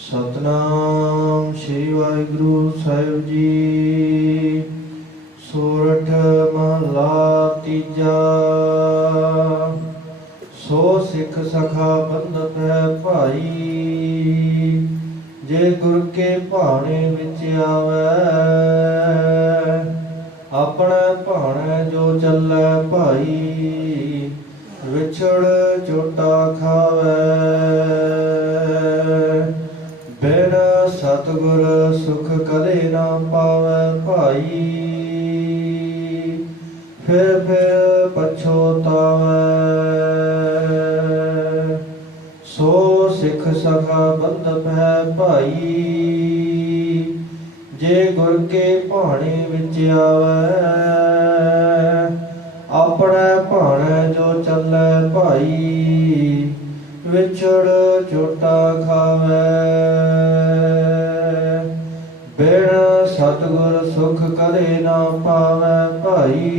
ਸਤਨਾਮ ਸ੍ਰੀ ਵਾਹਿਗੁਰੂ ਸਾਹਿਬ ਜੀ। ਸੋਰਠ ਮਹਲਾ ਤੀਜਾ। ਸੋ ਸਿੱਖ ਸਖਾ ਬੰਧਤ ਹੈ ਭਾਈ। ਜੇ ਗੁਰ ਕੇ ਭਾਣੇ ਵਿੱਚ ਆਵੈ, ਆਪਣਾ ਭਾਣੇ ਜੋ ਚੱਲੈ ਭਾਈ, ਵਿਛੜ ਛੋਟਾ ਖਾਵੈ। ਸੁਖ ਕਦੇ ਨਾ ਪਾਵੈ ਭਾਈ। ਫਿਰ ਫਿਰ ਪਛੋਤਾਵੈ ਸੋ ਸਿੱਖ ਸਖਾ ਬੰਧਪ ਹੈ ਭਾਈ। ਜੇ ਗੁਰ ਕੇ ਭਾਣੇ ਵਿੱਚ ਆਵੈ, ਆਪਣੇ ਭਾਣੇ ਜੋ ਚੱਲੈ ਭਾਈ, ਵਿਛੜ ਛੋਟਾ ਖਾਵੈ। ਸਤਗੁਰ ਸੁਖ ਕਦੇ ਨਾ ਪਾਵੈ ਭਾਈ।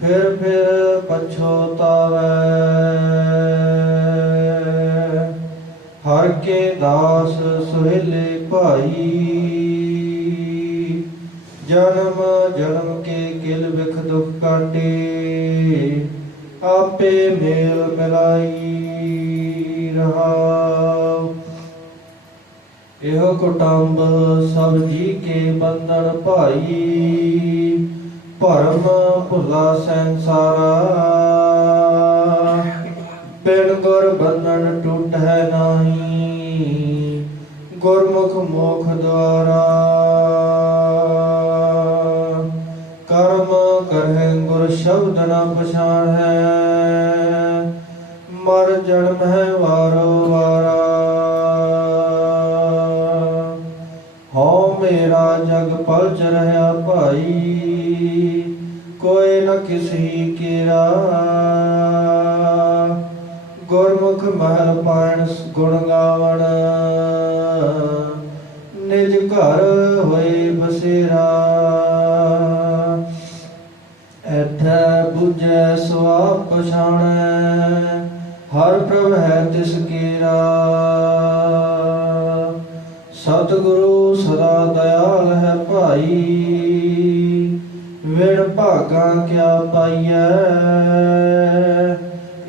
ਫਿਰ ਫਿਰ ਪਛੋਤਾਵੈ ਹਰ ਕੇ ਦਾਸ ਸੁਹੇਲੇ ਭਾਈ। ਜਨਮ ਜਨਮ ਕੇ ਕਿਲ ਵਿਖ ਦੁਖ ਕਾਟੇ। ਆਪੇ ਮੇਲ ਮਿਲਾਈ ਰਹਾਉ ਇਹੋ ਕੁਟੰਬ ਸਭ ਜੀ ਕੇ ਬੰਧਨ ਭਾਈ। ਭਰਮ ਭੁਲਾ ਸੰਸਾਰਾ। ਬਿਨ ਗੁਰ ਬੰਧਨ ਟੁੱਟੈ ਨਾਹੀ। ਗੁਰਮੁਖ ਮੋਖ ਦੁਆਰਾ। ਕਰਮ ਕਰਹਿ ਗੁਰ ਸ਼ਬਦ ਨ ਪਛਾਣੈ। ਮਰ ਜਨਮ ਹੈ ਵਾਰੋ ਵਾਰਾ। ਰਹਾ ਭਾਈ, ਕੋਈ ਨ ਕਿਸੀ ਕੀਰਾ। ਗੁਰਮੁਖ ਮਹਿਲ ਪਾਣ ਗੁਣ ਗਾਵਣ। ਨਿਜ ਘਰ ਹੋਏ ਬਸੇਰਾ। ਐਥੈ 부ਜੈ ਸੁਆਪ ਪਛਾਣੈ, ਹਰ ਪ੍ਰਭ ਹੈ ਤਿਸ ਕੀਰਾ। ਸਤਿਗੁਰੂ ਸਦਾ ਦਇਆਲ ਹੈ ਭਾਈ। ਭਾਗਾ ਕਿਆ ਪਾਈਐ?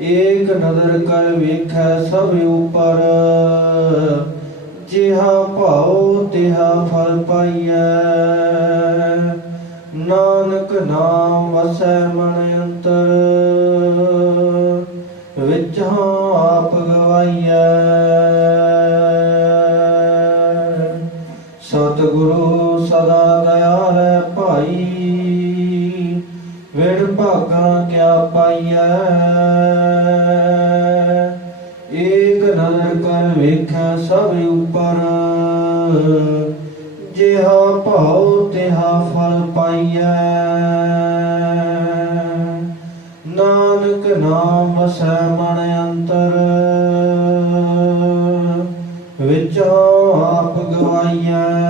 ਏਕ ਨਦਰ ਕਰ ਵੇਖੈ ਸਭ ਉਪਰ। ਜਿਹਾ ਭਾਉ, ਤਿਹਾ ਫਲ ਪਾਈਐ। ਨਾਨਕ ਨਾਮ ਵਸੈ ਮਨ ਅੰਤਰ। ਵਿੱਚ ਆਪ ਗਵਾਈਐ। ਸਤਿਗੁਰੂ ਸਦਾ ਦਇਆਲ ਹੈ ਭਾਈ। ਭਾਗਾ ਕਿਆ ਪਾਈਐ? ਏਕ ਨਦਰ ਕਰ ਵੇਖੈ ਸਭ ਉਪਰ। ਜਿਹਾ ਭਾਉ ਤਿਹਾ ਫਲ ਪਾਈਐ। ਨਾਨਕ ਨਾਮ ਵਸੈ ਮਨ ਅੰਤਰ। ਵਿੱਚ ਆਪ ਗਵਾਈਐ।